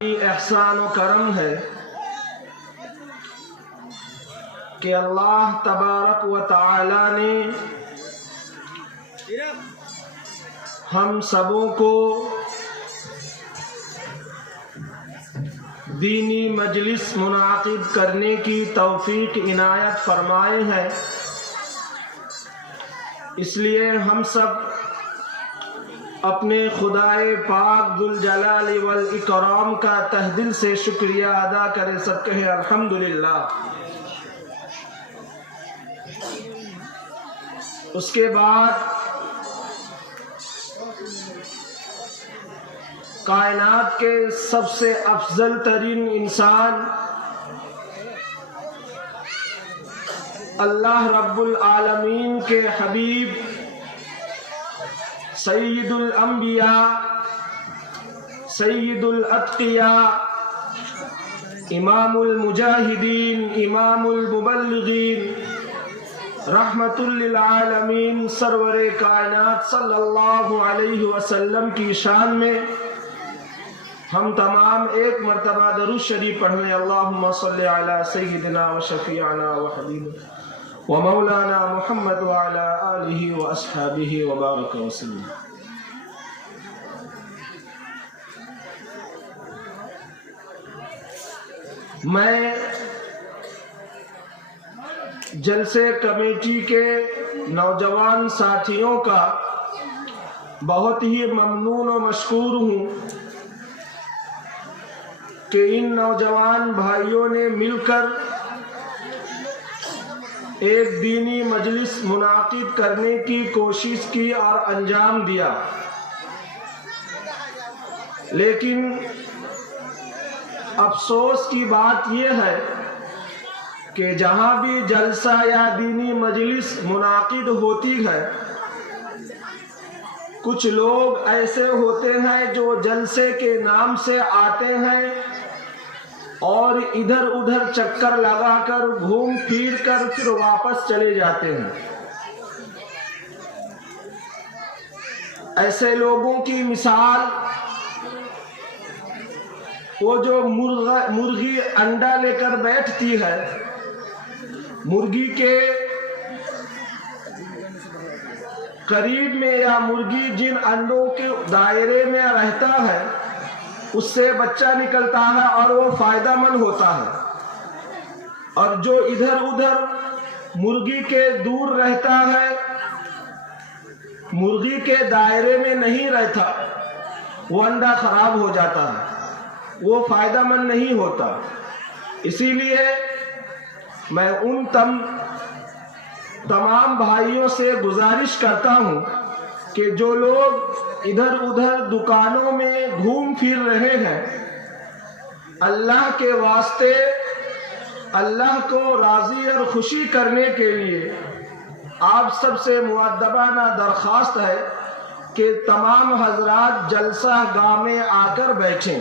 احسان و کرم ہے کہ اللہ تبارک و تعالی نے ہم سبوں کو دینی مجلس منعقد کرنے کی توفیق عنایت فرمائے ہیں۔ اس لیے ہم سب اپنے خدائے پاک ذوالجلال والاکرام کا تہ دل سے شکریہ ادا کرے، سب کہیں الحمدللہ۔ اس کے بعد کائنات کے سب سے افضل ترین انسان اللہ رب العالمین کے حبیب سید الانبیاء سید الاتقیاء امام المجاہدین امام المبلغین رحمت للعالمین سرور کائنات صلی اللہ علیہ وسلم کی شان میں ہم تمام ایک مرتبہ درود شریف پڑھیں۔ اللہم صلی علی سیدنا و شفیعنا و حبیبنا و مولانا محمد و علی آلہ و اصحابہ و بارک وسلم۔ میں جلسے کمیٹی کے نوجوان ساتھیوں کا بہت ہی ممنون و مشکور ہوں کہ ان نوجوان بھائیوں نے مل کر ایک دینی مجلس منعقد کرنے کی کوشش کی اور انجام دیا، لیکن افسوس کی بات یہ ہے کہ جہاں بھی جلسہ یا دینی مجلس منعقد ہوتی ہے، کچھ لوگ ایسے ہوتے ہیں جو جلسے کے نام سے آتے ہیں اور ادھر ادھر چکر لگا کر گھوم پھر کر پھر واپس چلے جاتے ہیں۔ ایسے لوگوں کی مثال وہ جو مرغی انڈا لے کر بیٹھتی ہے، مرغی کے قریب میں یا مرغی جن انڈوں کے دائرے میں رہتا ہے اس سے بچہ نکلتا ہے اور وہ فائدہ مند ہوتا ہے، اور جو ادھر ادھر مرغی کے دور رہتا ہے، مرغی کے دائرے میں نہیں رہتا، وہ انڈا خراب ہو جاتا ہے، وہ فائدہ مند نہیں ہوتا۔ اسی لیے میں ان تمام بھائیوں سے گزارش کرتا ہوں کہ جو لوگ ادھر ادھر دکانوں میں گھوم پھر رہے ہیں، اللہ کے واسطے اللہ کو راضی اور خوشی کرنے کے لیے آپ سب سے مؤدبانہ درخواست ہے کہ تمام حضرات جلسہ گاہ میں آ کر بیٹھیں،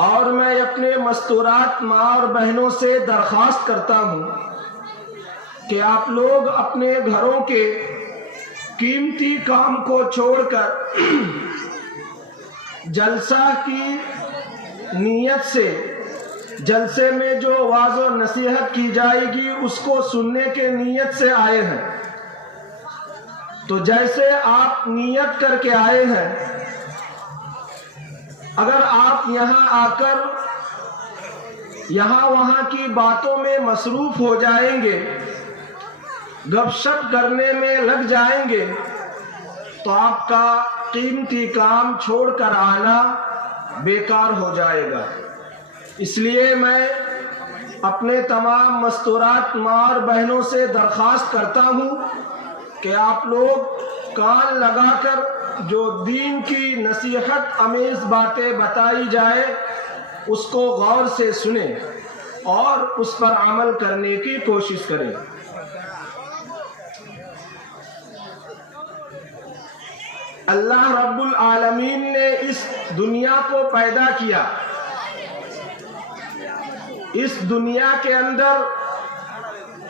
اور میں اپنے مستورات ماں اور بہنوں سے درخواست کرتا ہوں کہ آپ لوگ اپنے گھروں کے قیمتی کام کو چھوڑ کر جلسہ کی نیت سے جلسے میں جو واعظ و نصیحت کی جائے گی اس کو سننے کے نیت سے آئے ہیں، تو جیسے آپ نیت کر کے آئے ہیں، اگر آپ یہاں آ کر یہاں وہاں کی باتوں میں مصروف ہو جائیں گے، گپ شپ کرنے میں لگ جائیں گے، تو آپ کا قیمتی کام چھوڑ کر آنا بیکار ہو جائے گا۔ اس لیے میں اپنے تمام مستورات ماں اور بہنوں سے درخواست کرتا ہوں کہ آپ لوگ کان لگا کر جو دین کی نصیحت آمیز باتیں بتائی جائے اس کو غور سے سنیں اور اس پر عمل کرنے کی کوشش کریں۔ اللہ رب العالمین نے اس دنیا کو پیدا کیا، اس دنیا کے اندر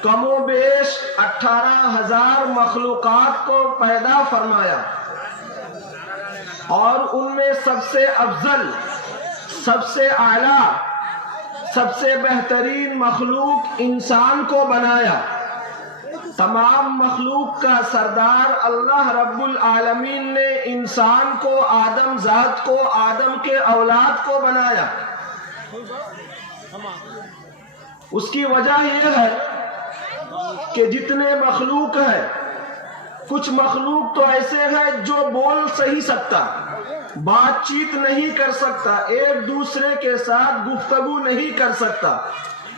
کم و بیش 18,000 مخلوقات کو پیدا فرمایا، اور ان میں سب سے افضل، سب سے اعلیٰ، سب سے بہترین مخلوق انسان کو بنایا۔ تمام مخلوق کا سردار اللہ رب العالمین نے انسان کو، آدم ذات کو، آدم کے اولاد کو بنایا۔ اس کی وجہ یہ ہے کہ جتنے مخلوق ہیں، کچھ مخلوق تو ایسے ہیں جو بول صحیح سکتا، بات چیت نہیں کر سکتا، ایک دوسرے کے ساتھ گفتگو نہیں کر سکتا،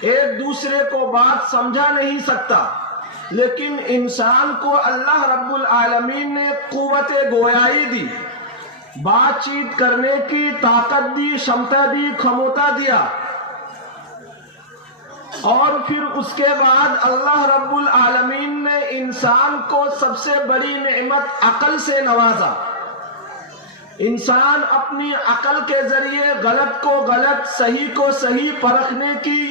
ایک دوسرے کو بات سمجھا نہیں سکتا، لیکن انسان کو اللہ رب العالمین نے قوت گویائی دی، بات چیت کرنے کی طاقت دی، شمتا دی، کھموتا دیا۔ اور پھر اس کے بعد اللہ رب العالمین نے انسان کو سب سے بڑی نعمت عقل سے نوازا۔ انسان اپنی عقل کے ذریعے غلط کو غلط، صحیح کو صحیح پرکھنے کی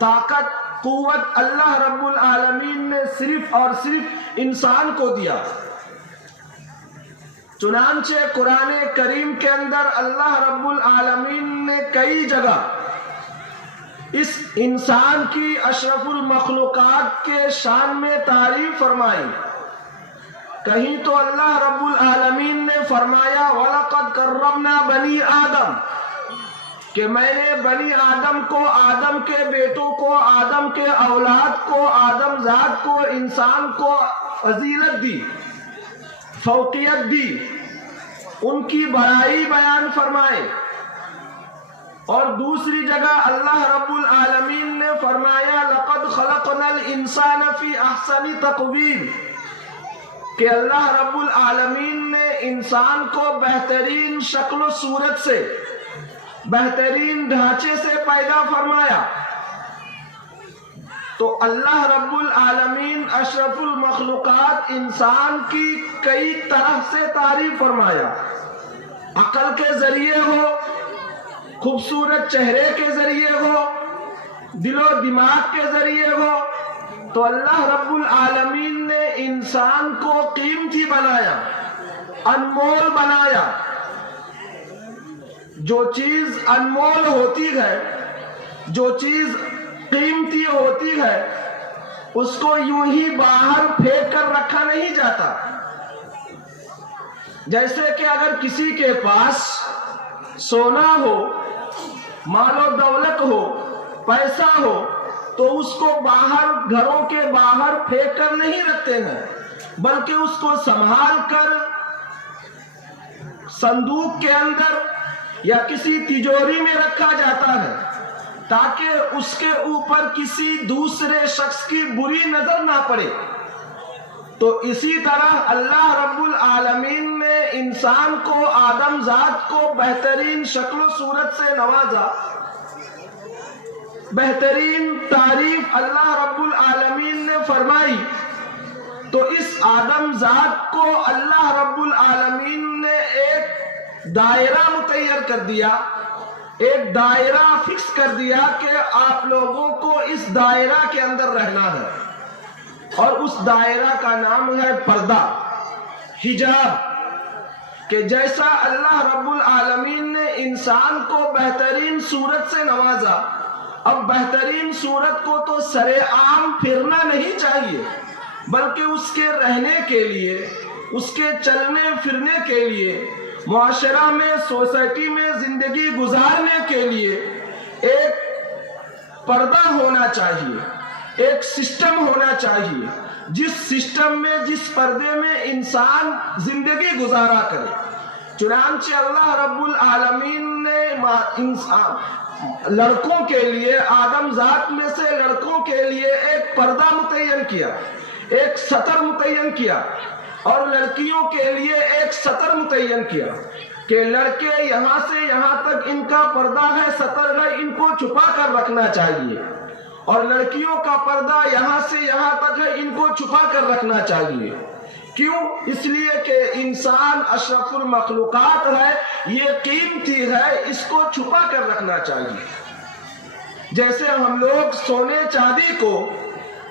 طاقت، قوت اللہ رب العالمین نے صرف اور صرف انسان کو دیا۔ چنانچہ قرآن کریم کے اندر اللہ رب العالمین نے کئی جگہ اس انسان کی اشرف المخلوقات کے شان میں تعریف فرمائی۔ کہیں تو اللہ رب العالمین نے فرمایا وَلَقَدْ كَرَّمْنَا بَنِي آدم، کہ میں نے بنی آدم کو، آدم کے بیٹوں کو، آدم کے اولاد کو، آدم ذات کو، انسان کو فضیلت دی، فوقیت دی، ان کی بڑائی بیان فرمائے۔ اور دوسری جگہ اللہ رب العالمین نے فرمایا لَقَدْ خَلَقْنَا الْإِنسَانَ فِي أَحْسَنِ تَقْوِيمٍ، کہ اللہ رب العالمین نے انسان کو بہترین شکل و صورت سے، بہترین ڈھانچے سے پیدا فرمایا۔ تو اللہ رب العالمین اشرف المخلوقات انسان کی کئی طرح سے تعریف فرمایا، عقل کے ذریعے ہو، خوبصورت چہرے کے ذریعے ہو، دل و دماغ کے ذریعے ہو۔ تو اللہ رب العالمین نے انسان کو قیمتی بنایا، انمول بنایا۔ جو چیز انمول ہوتی ہے، جو چیز قیمتی ہوتی ہے، اس کو یوں ہی باہر پھینک کر رکھا نہیں جاتا۔ جیسے کہ اگر کسی کے پاس سونا ہو، مال و دولت ہو، پیسہ ہو، تو اس کو باہر، گھروں کے باہر پھینک کر نہیں رکھتے ہیں، بلکہ اس کو سنبھال کر صندوق کے اندر یا کسی تجوری میں رکھا جاتا ہے، تاکہ اس کے اوپر کسی دوسرے شخص کی بری نظر نہ پڑے۔ تو اسی طرح اللہ رب العالمین نے انسان کو، آدم ذات کو بہترین شکل و صورت سے نوازا۔ بہترین تعریف اللہ رب العالمین نے فرمائی۔ تو اس آدم ذات کو اللہ رب العالمین نے ایک دائرہ متعین کر دیا، ایک دائرہ فکس کر دیا کہ آپ لوگوں کو اس دائرہ کے اندر رہنا ہے، اور اس دائرہ کا نام ہے پردہ، حجاب۔ کہ جیسا اللہ رب العالمین نے انسان کو بہترین صورت سے نوازا، اب بہترین صورت کو تو سر عام پھرنا نہیں چاہیے، بلکہ اس کے رہنے کے لیے، اس کے چلنے پھرنے کے لیے، معاشرہ میں، سوسائٹی میں زندگی گزارنے کے لیے ایک پردہ ہونا چاہیے، ایک سسٹم ہونا چاہیے، جس سسٹم میں، جس پردے میں انسان زندگی گزارا کرے۔ چنانچہ اللہ رب العالمین نے لڑکوں کے لیے، آدم ذات میں سے لڑکوں کے لیے ایک پردہ متعین کیا، ایک سطر متعین کیا، اور لڑکیوں کے لیے ایک سطر متعین کیا کہ لڑکے یہاں سے یہاں تک ان کا پردہ ہے، سطر ہے، ان کو چھپا کر رکھنا چاہیے، اور لڑکیوں کا پردہ یہاں سے یہاں تک ہے، ان کو چھپا کر رکھنا چاہیے۔ کیوں؟ اس لیے کہ انسان اشرف المخلوقات ہے، یہ قیمتی ہے، اس کو چھپا کر رکھنا چاہیے۔ جیسے ہم لوگ سونے چاندی کو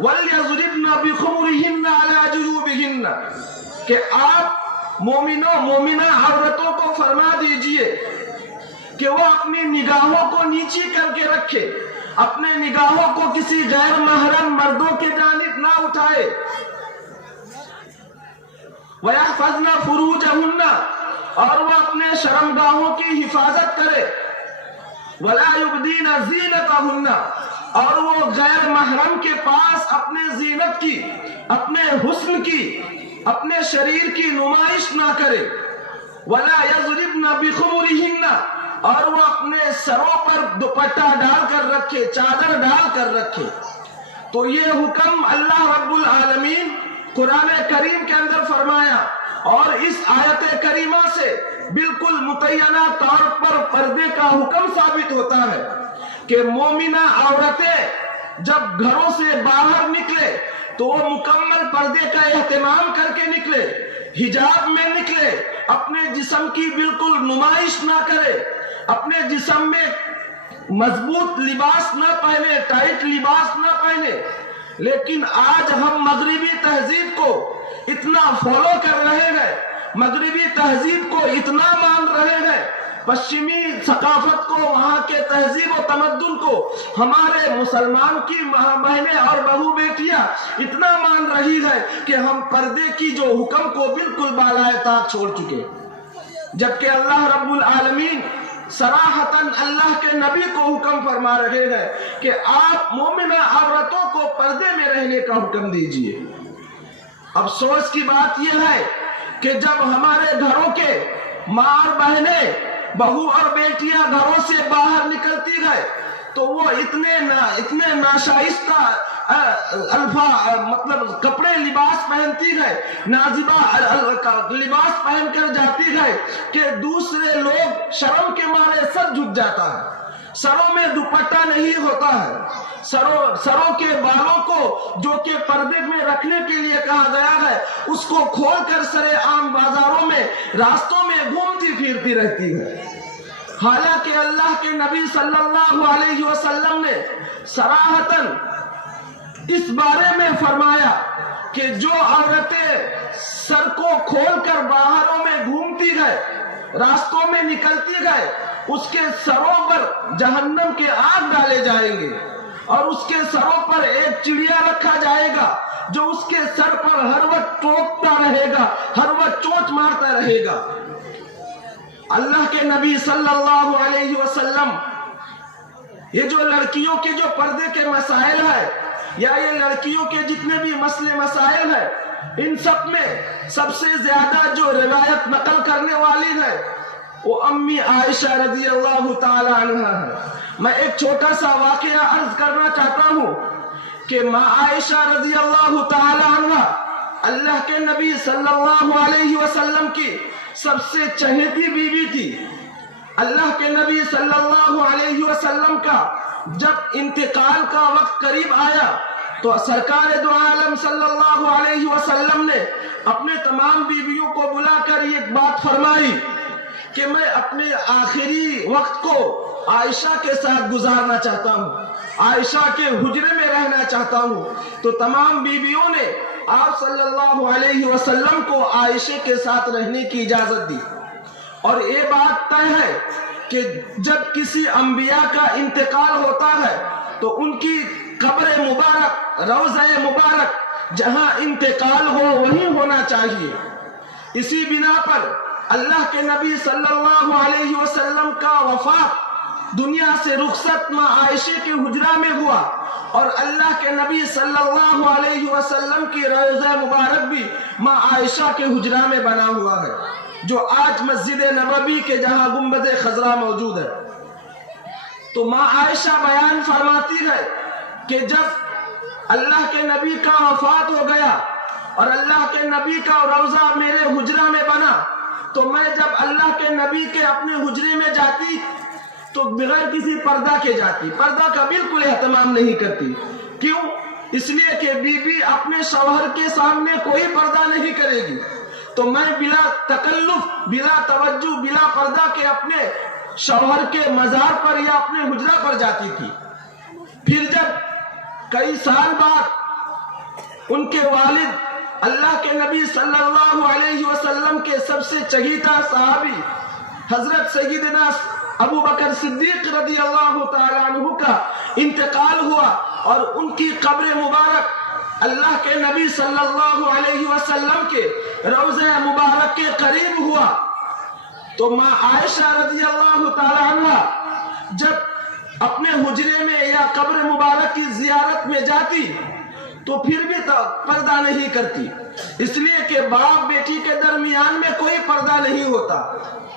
وَلْيَضْرِبْنَ بِخُمُرِهِنَّ عَلَى جُيُوبِهِنَّ کہ آپ مومنہ عورتوں کو فرما دیجئے کہ وہ اپنی نگاہوں کو نیچی کر کے رکھے، اپنے نگاہوں کو کسی غیر محرم مردوں کے جانب نہ اٹھائے، وَيَحْفَظْنَ فُرُوجَهُنَّ اور وہ اپنے شرمگاہوں کی حفاظت کرے، وَلَا يُبْدِينَ زِينَتَهُنَّ اور وہ غیر محرم کے پاس اپنے زینت کی، اپنے حسن کی، اپنے شریر کی نمائش نہ کرے، وَلَا يَضْرِبْنَ بِخُمُرِهِنَّ اور وہ اپنے سروں پر دوپٹہ ڈال کر رکھے، چادر ڈال کر رکھے۔ تو یہ حکم اللہ رب العالمین قرآن کریم کے اندر فرمایا، اور اس آیت کریمہ سے بالکل متعینہ طور پر پردے کا حکم ثابت ہوتا ہے کہ مومنہ عورتیں جب گھروں سے باہر نکلے تو وہ مکمل پردے کا اہتمام کر کے نکلے، حجاب میں نکلے، اپنے جسم کی بالکل نمائش نہ کرے، اپنے جسم میں مضبوط لباس نہ پہنے، ٹائٹ لباس نہ پہنے۔ لیکن آج ہم مغربی تہذیب کو اتنا فالو کر رہے ہیں، مغربی تہذیب کو اتنا مان رہے ہیں، پشچمی ثقافت کو، وہاں کے تہذیب و تمدن کو ہمارے مسلمان کی بہنیں اور بہو بیٹیاں اتنا مان رہی ہے کہ ہم پردے کی جو حکم کو بالکل بالائے طاق چھوڑ چکے، جبکہ اللہ رب العالمین صراحتاً اللہ کے نبی کو حکم فرما رہے ہیں کہ آپ مومنہ عورتوں کو پردے میں رہنے کا حکم دیجئے۔ افسوس کی بات یہ ہے کہ جب ہمارے گھروں کے ماں اور بہنیں، بہو اور بیٹیاں گھروں سے باہر نکلتی گئے تو وہ اتنے ناشائستہ مطلب کپڑے لباس پہنتی گئے، نازیبہ لباس پہن کر جاتی گئے کہ دوسرے لوگ شرم کے مارے سر جھک جاتا ہے، سروں میں دوپٹہ نہیں ہوتا ہے، سروں کے بالوں کو جو کہ پردے میں رکھنے کے لیے کہا گیا ہے اس کو کھول کر سرے عام بازاروں میں، راستوں میں گھومتی پھرتی رہتی ہے۔ حالانکہ اللہ کے نبی صلی اللہ علیہ وسلم نے صراحتاً اس بارے میں فرمایا کہ جو عورتیں سر کو کھول کر باہروں میں گھومتی گئے، راستوں میں نکلتی گئے، اس کے سروں پر جہنم کے آگ ڈالے جائیں گے، اور اس کے سروں پر ایک چڑیا رکھا جائے گا جو اس کے سر پر ہر وقت ٹوکتا رہے گا، ہر وقت چونچ مارتا رہے گا۔ اللہ کے نبی صلی اللہ علیہ وسلم یہ جو لڑکیوں کے جو پردے کے مسائل ہیں یا یہ لڑکیوں کے جتنے بھی مسئلے مسائل ہیں، ان سب میں سب سے زیادہ جو روایت نقل کرنے والی ہے وہ امی عائشہ رضی اللہ تعالی عنہ ہے۔ میں ایک چھوٹا سا واقعہ عرض کرنا چاہتا ہوں کہ ماں عائشہ رضی اللہ تعالی عنہ اللہ کے نبی صلی اللہ علیہ وسلم کی سب سے چہیتی بیوی تھی۔ اللہ کے نبی صلی اللہ علیہ وسلم کا جب انتقال کا وقت قریب آیا تو سرکار دو عالم صلی اللہ علیہ وسلم نے اپنے تمام بیویوں کو بلا کر یہ بات فرمائی کہ میں اپنے آخری وقت کو عائشہ کے ساتھ گزارنا چاہتا ہوں، عائشہ کے حجرے میں رہنا چاہتا ہوں۔ تو تمام بیویوں نے آپ صلی اللہ علیہ وسلم کو عائشہ کے ساتھ رہنے کی اجازت دی، اور یہ بات طے ہے کہ جب کسی انبیاء کا انتقال ہوتا ہے تو ان کی قبر مبارک، روضہ مبارک جہاں انتقال ہو وہیں ہونا چاہیے۔ اسی بنا پر اللہ کے نبی صلی اللہ علیہ وسلم کا وفات دنیا سے رخصت ماں عائشہ کے حجرہ میں ہوا، اور اللہ کے نبی صلی اللہ علیہ وسلم کی روضہ مبارک بھی ماں عائشہ کے حجرہ میں بنا ہوا ہے، جو آج مسجد نبوی کے جہاں گنبد خضرا موجود ہے۔ تو ماں عائشہ بیان فرماتی ہے کہ جب اللہ کے نبی کا وفات ہو گیا اور اللہ کے نبی کا روضہ میرے حجرہ میں بنا، تو میں جب اللہ کے نبی کے اپنے حجرے میں جاتی تو بغیر کسی پردہ کے جاتی، پردہ کا بالکل اہتمام نہیں کرتی۔ کیوں؟ اس لیے کہ بیوی اپنے شوہر کے سامنے کوئی پردہ نہیں کرے گی، تو میں بلا تکلف، بلا توجہ، بلا پردہ کے اپنے شوہر کے مزار پر یا اپنے حجرہ پر جاتی تھی۔ پھر جب کئی سال بعد ان کے والد اللہ کے نبی صلی اللہ علیہ وسلم کے سب سے چہیتا صحابی حضرت سیدنا ابو بکر صدیق رضی اللہ تعالیٰ عنہ کا انتقال ہوا اور ان کی قبر مبارک اللہ کے نبی صلی اللہ علیہ وسلم کے روضہ مبارک کے قریب ہوا تو ماں عائشہ رضی اللہ تعالیٰ عنہ جب اپنے حجرے میں یا قبر مبارک کی زیارت میں جاتی تو پھر بھی پردہ نہیں کرتی، اس لیے کہ باپ بیٹی کے درمیان میں کوئی پردہ نہیں ہوتا،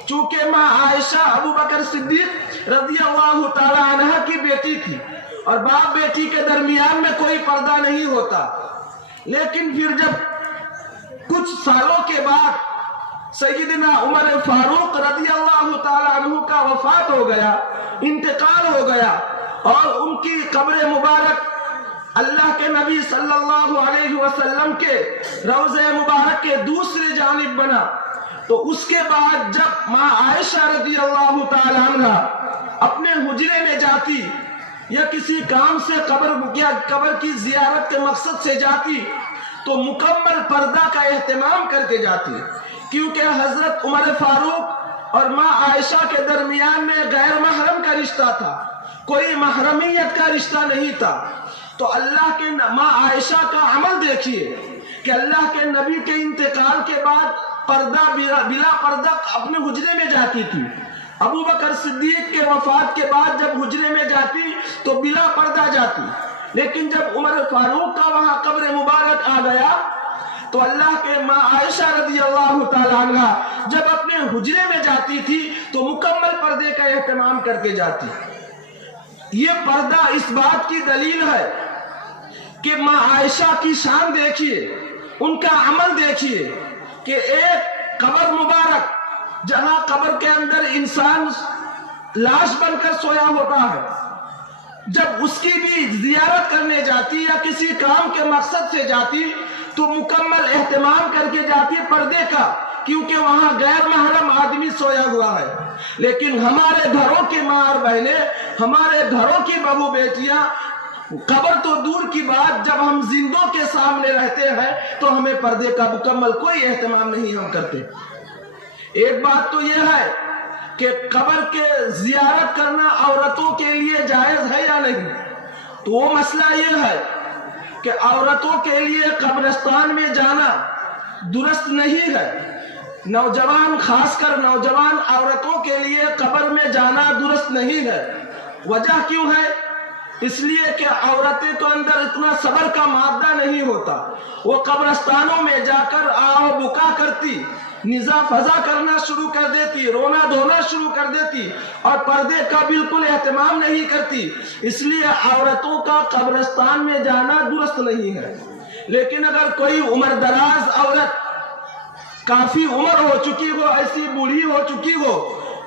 چونکہ ماں عائشہ ابو بکر صدیق رضی اللہ تعالی عنہ کی بیٹی تھی اور باپ بیٹی کے درمیان میں کوئی پردہ نہیں ہوتا۔ لیکن پھر جب کچھ سالوں کے بعد سیدنا عمر فاروق رضی اللہ تعالی عنہ کا وفات ہو گیا، انتقال ہو گیا اور ان کی قبر مبارک اللہ کے نبی صلی اللہ علیہ وسلم کے روضہ مبارک کے دوسری جانب بنا، تو اس کے بعد جب ماں عائشہ رضی اللہ تعالی عنہ اپنے حجرے میں جاتی یا کسی کام سے قبر کی زیارت کے مقصد سے جاتی تو مکمل پردہ کا اہتمام کر کے جاتی، کیونکہ حضرت عمر فاروق اور ماں عائشہ کے درمیان میں غیر محرم کا رشتہ تھا، کوئی محرمیت کا رشتہ نہیں تھا۔ تو اللہ کے ماں عائشہ کا عمل دیکھیے کہ اللہ کے نبی کے انتقال کے بعد بلا پردہ اپنے حجرے میں جاتی تھی، ابو بکر صدیق کے وفات کے بعد جب حجرے میں جاتی تو بلا پردہ جاتی، لیکن جب عمر فاروق کا وہاں قبر مبارک آ گیا تو اللہ کے ماں عائشہ رضی اللہ تعالی عنہ جب اپنے حجرے میں جاتی تھی تو مکمل پردے کا اہتمام کر کے جاتی۔ یہ پردہ اس بات کی دلیل ہے کہ ماں عائشہ کی شان دیکھیے، ان کا عمل دیکھیے کہ ایک قبر مبارک جہاں قبر کے اندر انسان لاش بن کر سویا ہوتا ہے، جب اس کی بھی زیارت کرنے جاتی یا کسی کام کے مقصد سے جاتی تو مکمل اہتمام کر کے جاتی پردے کا، کیونکہ وہاں غیر محرم آدمی سویا ہوا ہے۔ لیکن ہمارے گھروں کی ماں اور بہنیں، ہمارے گھروں کی بہو بیٹیاں، قبر تو دور کی بات، جب ہم زندوں کے سامنے رہتے ہیں تو ہمیں پردے کا مکمل کوئی اہتمام نہیں ہم کرتے۔ ایک بات تو یہ ہے کہ قبر کے زیارت کرنا عورتوں کے لیے جائز ہے یا نہیں، تو وہ مسئلہ یہ ہے کہ عورتوں کے لیے قبرستان میں جانا درست نہیں ہے، نوجوان خاص کر نوجوان عورتوں کے لیے قبر میں جانا درست نہیں ہے۔ وجہ کیوں ہے؟ اس لیے کہ عورتیں تو اندر اتنا صبر کا مادہ نہیں ہوتا، وہ قبرستانوں میں جا کر آہ و بکا کرتی، نزا فضا کرنا شروع کر دیتی، رونا دھونا شروع کر دیتی اور پردے کا بالکل اہتمام نہیں کرتی، اس لیے عورتوں کا قبرستان میں جانا درست نہیں ہے۔ لیکن اگر کوئی عمر دراز عورت، کافی عمر ہو چکی ہو، ایسی بوڑھی ہو چکی ہو،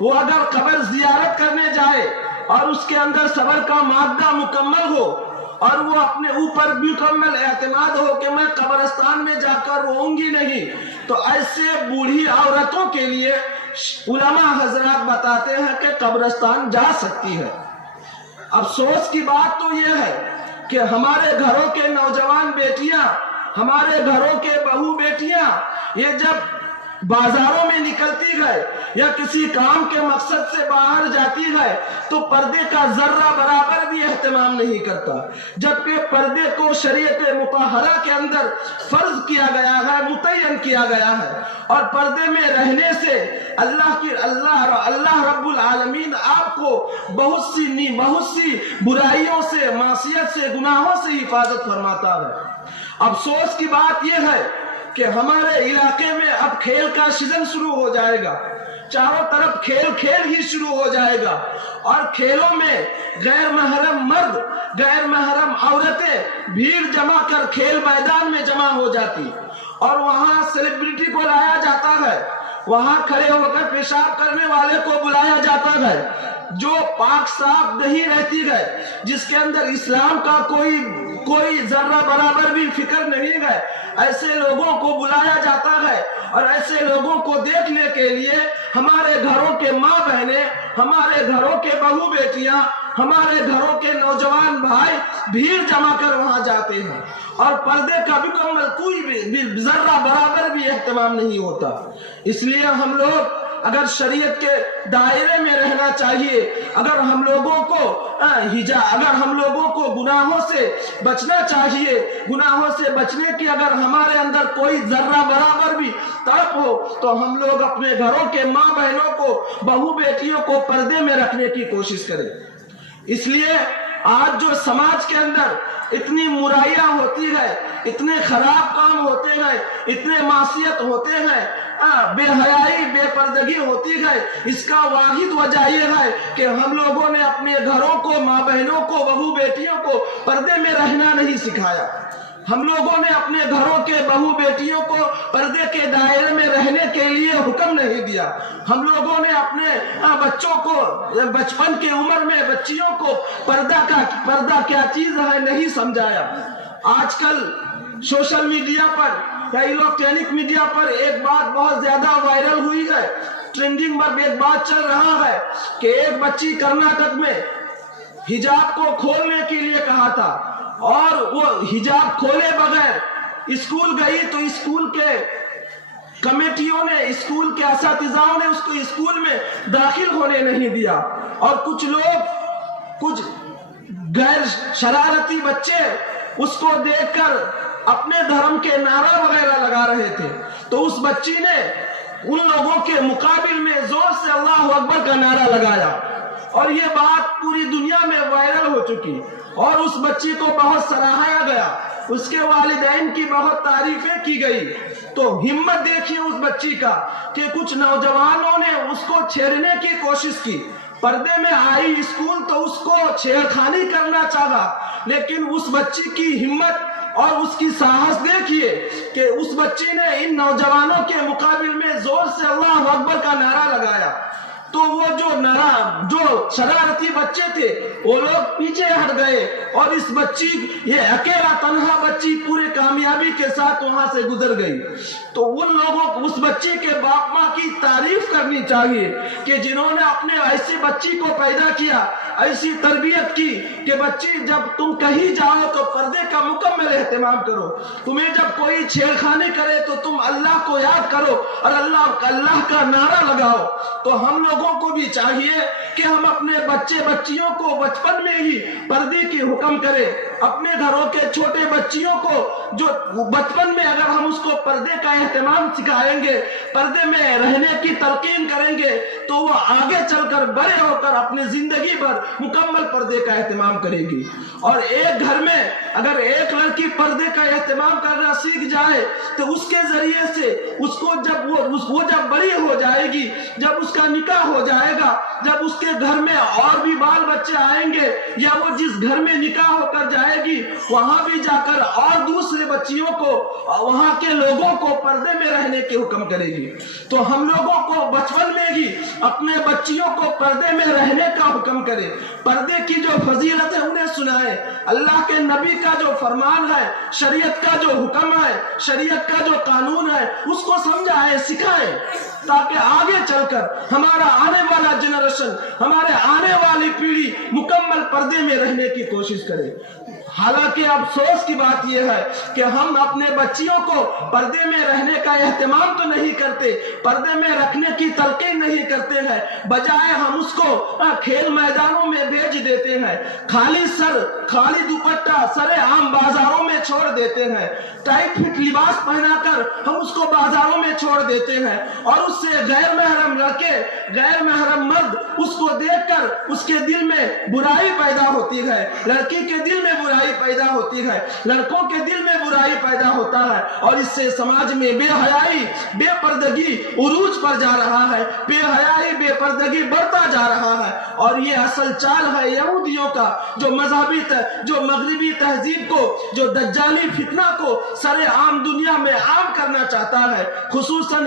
وہ اگر قبر زیارت کرنے جائے اور اس کے اندر صبر کا مادہ مکمل ہو اور وہ اپنے اوپر مکمل اعتماد ہو کہ میں قبرستان میں جا کر روؤں گی نہیں، تو ایسے بوڑھی عورتوں کے لیے علماء حضرات بتاتے ہیں کہ قبرستان جا سکتی ہے۔ افسوس کی بات تو یہ ہے کہ ہمارے گھروں کے نوجوان بیٹیاں، ہمارے گھروں کے بہو بیٹیاں، یہ جب بازاروں میں نکلتی ہے یا کسی کام کے مقصد سے باہر جاتی ہے تو پردے کا ذرہ برابر بھی اہتمام نہیں کرتا، جبکہ پردے کو شریعت مطہرہ کے اندر فرض کیا گیا ہے، متعین کیا گیا ہے، اور پردے میں رہنے سے اللہ رب العالمین آپ کو بہت سی برائیوں سے، معصیت سے، گناہوں سے حفاظت فرماتا ہے۔ افسوس کی بات یہ ہے کہ ہمارے علاقے میں اب کھیل کا سیزن شروع ہو جائے گا، چاروں طرف کھیل ہی شروع ہو جائے گا، اور کھیلوں میں غیر محرم مرد، غیر محرم عورتیں بھیڑ جمع کر کھیل میدان میں جمع ہو جاتی، اور وہاں سیلیبریٹی کو لایا جاتا ہے، وہاں کھڑے ہو کر پیشاب کرنے والے کو بلایا جاتا ہے، جو پاک صاف نہیں رہتی ہے، جس کے اندر اسلام کا کوئی ذرہ برابر بھی فکر نہیں ہے، ایسے لوگوں کو بلایا جاتا ہے اور ایسے لوگوں کو دیکھنے کے لیے ہمارے گھروں کے ماں بہنیں، ہمارے گھروں کے بہو بیٹیاں، ہمارے گھروں کے نوجوان بھائی بھیڑ جما کر وہاں جاتے ہیں اور پردے کا مکمل کوئی بھی ذرہ برابر بھی اہتمام نہیں ہوتا۔ اس لیے ہم لوگ اگر شریعت کے دائرے میں رہنا چاہیے، اگر ہم لوگوں کو گناہوں سے بچنا چاہیے، گناہوں سے بچنے کی اگر ہمارے اندر کوئی ذرہ برابر بھی طرف ہو تو ہم لوگ اپنے گھروں کے ماں بہنوں کو، بہو بیٹیوں کو پردے میں رکھنے کی کوشش کریں۔ اس لیے آج جو سماج کے اندر اتنی برائیاں ہوتی ہے، اتنے خراب کام ہوتے ہیں، اتنے معصیت ہوتے ہیں، بے حیائی، بے پردگی ہوتی ہے، اس کا واحد وجہ یہ ہے کہ ہم لوگوں نے اپنے گھروں کو، ماں بہنوں کو، بہو بیٹیوں کو پردے میں رہنا نہیں سکھایا۔ ہم لوگوں نے اپنے گھروں کے بہو بیٹیوں کو پردے کے دائرے میں رہنے کے لیے حکم نہیں دیا۔ ہم لوگوں نے اپنے بچوں کو بچپن کے عمر میں بچیوں کو پردہ کیا چیز ہے نہیں سمجھایا۔ آج کل سوشل میڈیا پر، الیکٹرانک میڈیا پر ایک بات بہت زیادہ وائرل ہوئی ہے، ٹرینڈنگ پر ایک بات چل رہا ہے کہ ایک بچی کرناٹک میں حجاب کو کھولنے کے لیے کہا تھا اور وہ حجاب کھولے بغیر اسکول گئی تو اسکول کے کمیٹیوں نے، اسکول کے اساتذاؤں نے اس کو اسکول میں داخل ہونے نہیں دیا اور کچھ غیر شرارتی بچے اس کو دیکھ کر اپنے دھرم کے نعرہ وغیرہ لگا رہے تھے، تو اس بچی نے ان لوگوں کے مقابل میں زور سے اللہ اکبر کا نعرہ لگایا اور یہ بات پوری دنیا میں وائرل ہو چکی اور اس بچی کو بہت سراہا گیا، اس کے والدین کی بہت تعریفیں کی گئی۔ تو ہمت دیکھیے اس بچی کا کہ کچھ نوجوانوں نے اس کو چھیڑنے کی کوشش کی، پردے میں آئی اسکول تو اس کو چھیڑخانی کرنا چاہا، لیکن اس بچی کی ہمت اور اس کی ساہس دیکھیے کہ اس بچی نے ان نوجوانوں کے مقابل میں زور سے اللہ اکبر کا نعرہ لگایا، تو وہ جو شرارتی بچے تھے وہ لوگ پیچھے ہٹ گئے اور اس بچی، یہ اکیلا تنہا بچی پورے کامیابی کے ساتھ وہاں سے گزر گئی۔ تو ان لوگوں کو، اس بچی کے باپ ماں کی تعریف کرنی چاہیے کہ جنہوں نے اپنے ایسی بچی کو پیدا کیا، ایسی تربیت کی کہ بچی جب تم کہیں جاؤ تو پردے کا مکمل اہتمام کرو، تمہیں جب کوئی چھیڑخانی کرے تو تم اللہ کو یاد کرو اور اللہ کا نعرہ لگاؤ۔ تو ہم لوگوں کو بھی چاہیے کہ ہم اپنے بچیوں کو بچپن میں ہی پردے کی حکم کریں، اپنے گھروں کے چھوٹے بچیوں کو جو بچپن میں اگر ہم اس کو پردے کا اہتمام سکھائیں گے، پردے میں رہنے کی تلقین کریں گے تو وہ آگے چل کر بڑے ہو کر اپنی زندگی بھر مکمل پردے کا اہتمام کرے گی۔ اور ایک گھر میں اگر ایک لڑکی پردے کا اہتمام کرنا سیکھ جائے تو اس کے ذریعے سے اس کو جب بڑی ہو جائے گی، جب اس کا نکاح ہو جائے گا، جب اس کے گھر میں اور بھی بال بچے آئیں گے یا وہ جس گھر میں نکاح ہو کر جائے گی وہاں بھی جا کر اور دوسرے بچیوں کو، وہاں کے لوگوں کو پردے میں رہنے کے حکم کرے گی۔ تو ہم لوگوں کو بچپن میں ہی اپنے بچیوں کو پردے میں رہنے کا حکم کرے، پردے کی جو فضیلت ہے انہیں سنائے، اللہ کے نبی کا جو فرمان ہے، شریعت کا جو حکم ہے، شریعت کا جو قانون ہے اس کو سمجھائے، سکھائے، تاکہ آگے چل کر ہمارا آنے والا جنریشن، ہمارے آنے والی پیڑھی مکمل پردے میں رہنے کی کوشش کرے۔ حالانکہ افسوس کی بات یہ ہے کہ ہم اپنے بچیوں کو پردے میں رہنے کا اہتمام تو نہیں کرتے، پردے میں رکھنے کی تلقین نہیں کرتے ہیں، بجائے ہم اس کو کھیل میدانوں میں بھیج دیتے ہیں، خالی دوپٹہ سرے عام بازاروں میں چھوڑ دیتے ہیں، ٹائٹ فٹ لباس پہنا کر ہم اس کو بازاروں میں چھوڑ دیتے ہیں اور اس سے غیر محرم لڑکے، غیر محرم مرد اس کو دیکھ کر اس کے دل میں برائی پیدا ہوتی ہے، لڑکی کے دل میں برائی پیدا ہوتی ہے، لڑکوں کے دل میں برائی پیدا ہوتا ہے اور اس سے سماج میں بے حیائی، بے پردگی عروج پر جا رہا ہے، بے حیائی، بے پردگی بڑھتا جا رہا ہے۔ اور یہ اصل چال ہے یہودیوں کا، جو مغربی تہذیب کو، جو دجالی فتنہ کو سرے عام دنیا میں عام کرنا چاہتا ہے، خصوصاً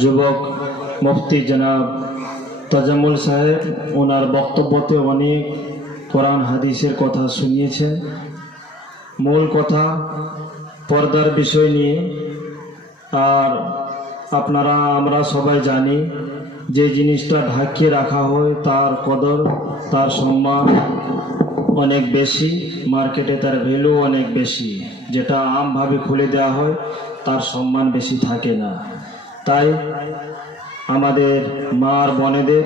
যুবক মুফতি জনাব তাজামুল সাহেব ওনার বক্তব্যতে অনেক কোরআন হাদিসের কথা শুনিয়েছেন। মূল কথা পর্দার বিষয় নিয়ে। আর আমরা সবাই জানি যে জিনিসটা ঢাকিয়ে রাখা হয় তার কদর, তার সম্মান অনেক বেশি, মার্কেটে তার ভ্যালু অনেক বেশি। যেটা আমভাবে খুলে দেওয়া হয় তার সম্মান বেশি থাকে না। তাই আমাদের মা আর বোনেদের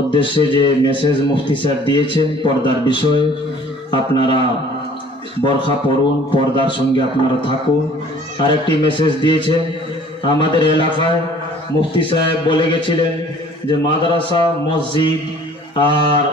উদ্দেশ্যে যে মেসেজ মুফতি স্যার দিয়েছেন পর্দার বিষয়ে, আপনারা বরখা পরুন, পর্দার সঙ্গে আপনারা থাকুন। আরেকটি মেসেজ দিয়েছেন, আমাদের এলাকায় মুফতি সাহেব বলে গেছিলেন যে মাদ্রাসা, মসজিদ আর